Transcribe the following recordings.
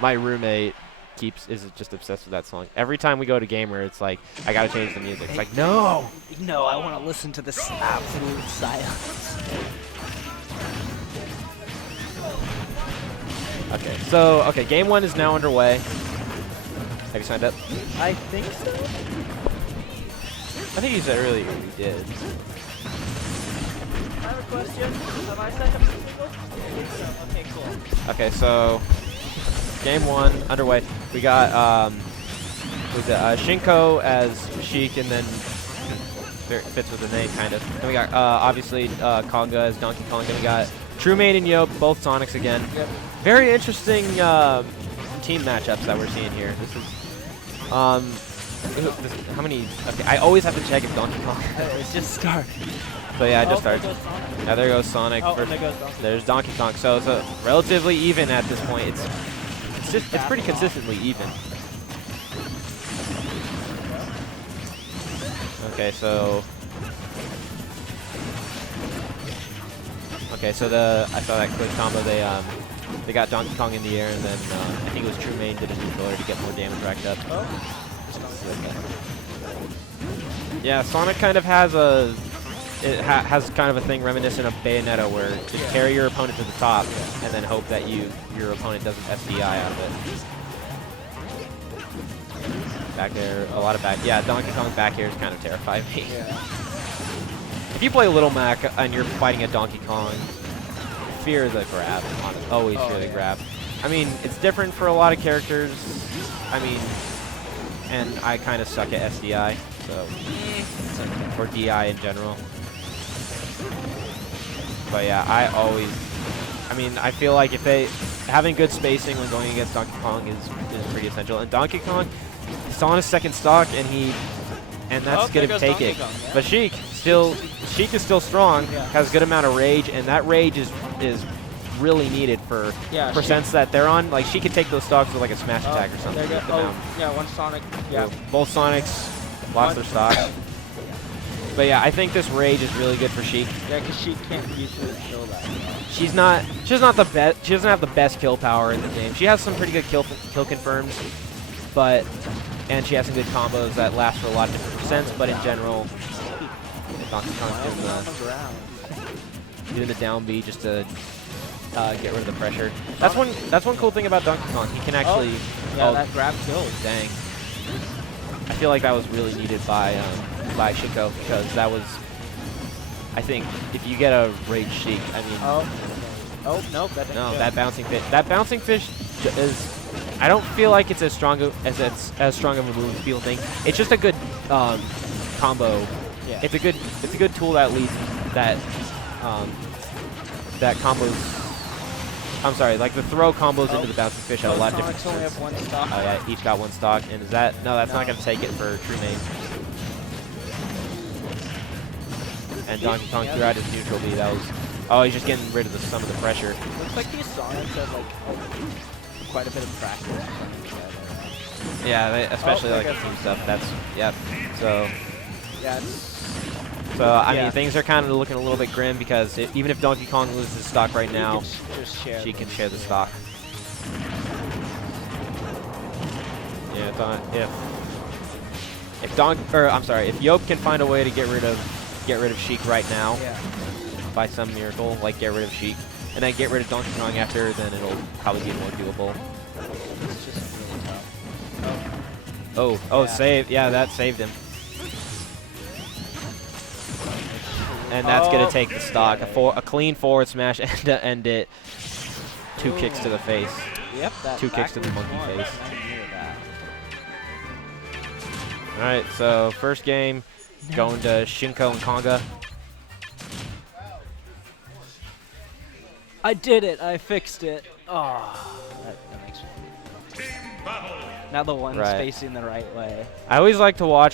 my roommate is just obsessed with that song. Every time we go to Gamer, it's like, I gotta change the music. It's like, no! No, I want to listen to this absolute silence. Okay, game 1 is now underway. Have you signed up? I think so. I think you said earlier you did. I have a question. Have I signed up for Shinkou? Okay, cool. Okay, so game 1 underway. We got Shinkou as Sheik, and then it fits with the name kind of. And we got obviously Konga as Donkey Kong. And we got Truemain and Yope, both Sonics again. Yep. Very interesting team matchups that we're seeing here. This is how many? Okay, I always have to check if Donkey Kong. It's just started. So yeah, I just There started. goes Sonic. Now there goes Sonic. Oh, and there goes Donkey. There's Donkey Kong. So it's relatively even at this point. It's pretty consistently even. Okay, so I saw that quick combo. They got Donkey Kong in the air, and then I think it was Truemain did a neutral to get more damage racked up. Oh. Yeah, Sonic kind of has has kind of a thing reminiscent of Bayonetta, where just carry your opponent to the top and then hope that your opponent doesn't SDI out of it. Back there, a lot of back. Yeah, Donkey Kong back here is kind of terrifying me. Yeah. If you play Little Mac and you're fighting a Donkey Kong, fear the grab. Always fear the grab. I mean, it's different for a lot of characters. I mean, and I kind of suck at SDI, so or DI in general. But yeah, I feel like having good spacing when going against Donkey Kong is pretty essential. And Donkey Kong, he's on his second stock, and that's gonna take it. Kong, yeah. But Sheik is still strong, has a good amount of rage, and that rage is really needed for percents that they're on. Like, she could take those stocks with like a smash attack or something. There go. Yeah, one Sonic. Yeah. Both Sonics lost their stock. But yeah, I think this rage is really good for Sheik. Yeah, because she can't usually kill that. She's not the best. She doesn't have the best kill power in the game. She has some pretty good kill confirms, and she has some good combos that last for a lot of different percents. But in general, Donkey Kong's doing the down B just to get rid of the pressure. That's one cool thing about Donkey Kong. He can actually. That grab killed. Dang. I feel like that was really needed by Shinkou, because that was. I think if you get a rage Sheik, I mean. Oh nope. That bouncing fish. That bouncing fish is. I don't feel like it's as strong of a move as people think. It's just a good combo. Yeah. It's a good tool that leads that combos. I'm sorry, like the throw combos into the bouncing fish at a lot of different only have one stock. Oh yeah, each got one stock, and is that that's not gonna take it for Truemain. And Donkey Kong threw out his neutral B. That was he's just getting rid of some of the pressure. Looks like these Sonics have like quite a bit of practice. Yeah, especially like team stuff. That's So yeah. So I mean, things are kind of looking a little bit grim, because even if Donkey Kong loses stock right now, she can share the stock. Yeah, if Yope can find a way to get rid of Sheik right now, by some miracle, like get rid of Sheik, and then get rid of Donkey Kong after, then it'll probably be more doable. It's just really tough. Save! Yeah, that saved him. And that's going to take the stock. A clean forward smash and to end it. 2 kicks to the face. Yep. 2 kicks to the monkey face. Alright, so first game going to Shinkou and Konga. I did it. I fixed it. Oh, that makes me. Now the one's facing the right way. I always like to watch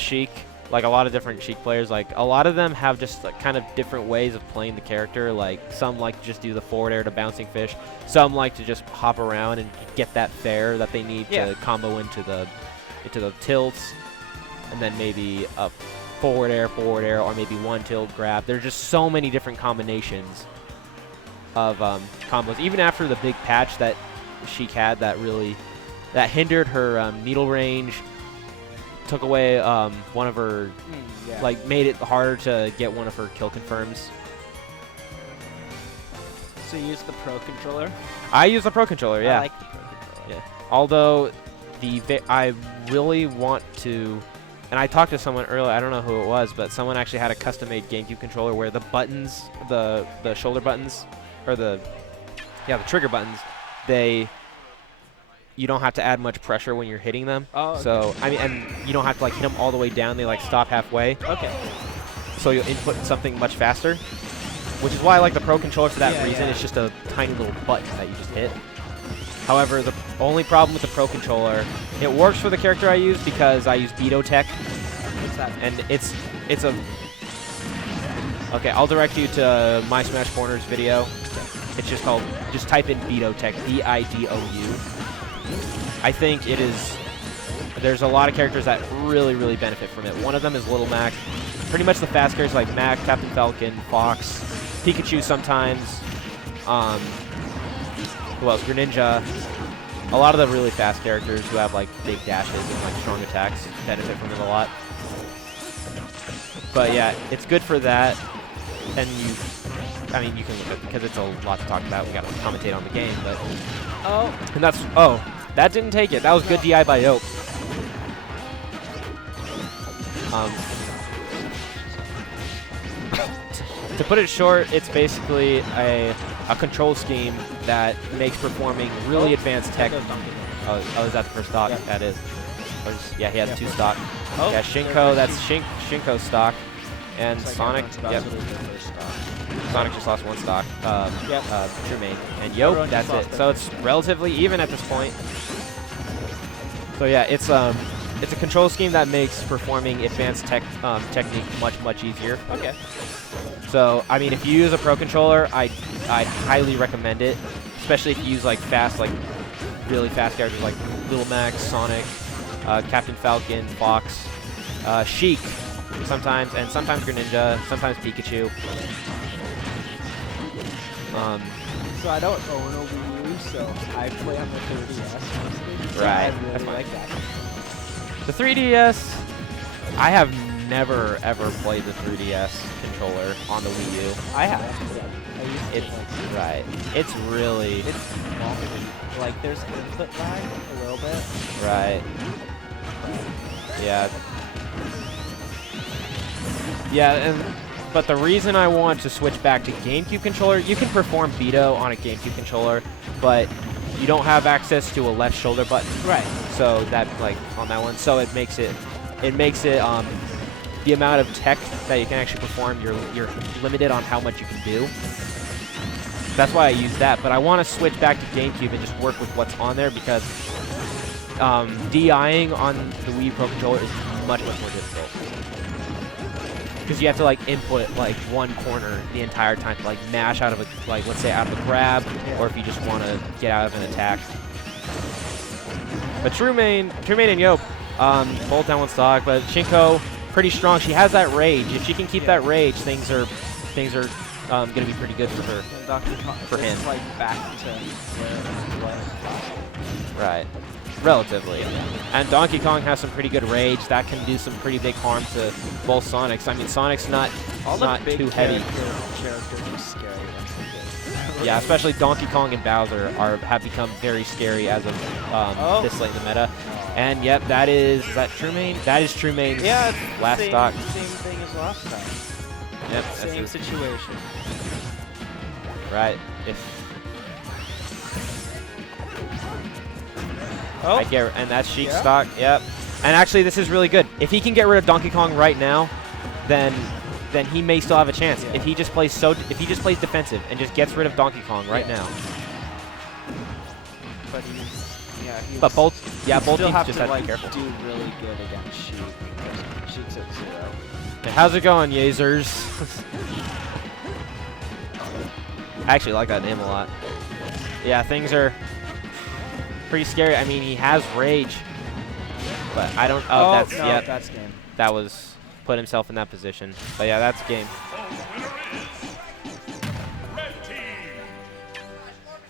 Sheik. Like a lot of different Sheik players, like a lot of them have just like kind of different ways of playing the character. Like some like to just do the forward air to bouncing fish. Some like to just hop around and get that fair that they need to combo into the tilts, and then maybe a forward air, or maybe one tilt grab. There's just so many different combinations. combos. Even after the big patch that Sheik had that hindered her needle range, took away one of her, like made it harder to get one of her kill confirms. So you use the Pro Controller? I use the Pro Controller, yeah. I like the Pro Controller. Yeah. Although, I really want to, and I talked to someone earlier, I don't know who it was, but someone actually had a custom-made GameCube controller where the buttons, the shoulder buttons, or the trigger buttons, you don't have to add much pressure when you're hitting them. Oh, okay. So, I mean, and you don't have to like hit them all the way down, they like stop halfway. Okay. So you'll input something much faster, which is why I like the Pro Controller for that reason. Yeah. It's just a tiny little button that you just hit. However, the only problem with the Pro Controller, it works for the character I use because I use Beto Tech. What's that? And it's a... Okay, I'll direct you to My Smash Corners video. It's just called, just type in Beto Tech, B-I-D-O-U. I think it is, there's a lot of characters that really, really benefit from it. One of them is Little Mac. Pretty much the fast characters like Mac, Captain Falcon, Fox, Pikachu sometimes. Who else? Greninja. A lot of the really fast characters who have like big dashes and like strong attacks benefit from it a lot. But yeah, it's good for that. And I mean, you can look at, because it's a lot to talk about. We got to commentate on the game, but that didn't take it. That was good DI by Yope. To put it short, it's basically a control scheme that makes performing really advanced tech. Oh, is that the first stock? Yeah. That is. Yeah, he has 2 stock. Oh, yeah, Shinkou, that's Shinkou's stock. And Sonic, yep. Sonic just lost 1 stock. Truemain. And Yope, that's it. So it's relatively even at this point. So yeah, it's a control scheme that makes performing advanced technique much easier. Okay. So I mean, if you use a Pro Controller, I'd highly recommend it, especially if you use like really fast characters like Little Max, Sonic, Captain Falcon, Fox, Sheik, sometimes Greninja, sometimes Pikachu. So I don't own a Wii U, so I play on the 3DS mostly. So Right. I really like that. The 3DS, I have never ever played the 3DS controller on the Wii U. I have. Yeah. I used to. Right. It's really. It's like there's input lag a little bit. Right. Yeah. Yeah, but the reason I want to switch back to GameCube controller, you can perform Beto on a GameCube controller, but you don't have access to a left shoulder button. Right. So that like on that one, so it makes it the amount of tech that you can actually perform, you're limited on how much you can do. That's why I use that, but I want to switch back to GameCube and just work with what's on there because DIing on the Wii Pro Controller is much more difficult. Because you have to like input like one corner the entire time to like mash out of a, like let's say out of a grab, or if you just want to get out of an attack. But Truemain and Yope, both down 1 stock, but Shinkou pretty strong. She has that rage. If she can keep that rage, things are going to be pretty good for her. For him. Like back to where it was. Right. Relatively. And Donkey Kong has some pretty good rage. That can do some pretty big harm to both Sonics. I mean, Sonic's not too heavy. Characters are scary. Yeah, especially Donkey Kong and Bowser have become very scary as of this late in the meta. And yep, is that Truemain? That is Truemain's last stock. Same thing as last time. Yep, same situation. Right. And that's Sheik's stock. Yep. And actually, this is really good. If he can get rid of Donkey Kong right now, then he may still have a chance. Yeah. If he just plays defensive and just gets rid of Donkey Kong right now. But both teams just have to be careful. Do really good against Sheik. Sheik's at 0. Okay, how's it going, Yazers? I actually like that name a lot. Yeah, things are pretty scary. I mean, he has rage, but I don't. That's game. That was put himself in that position. But yeah, that's game.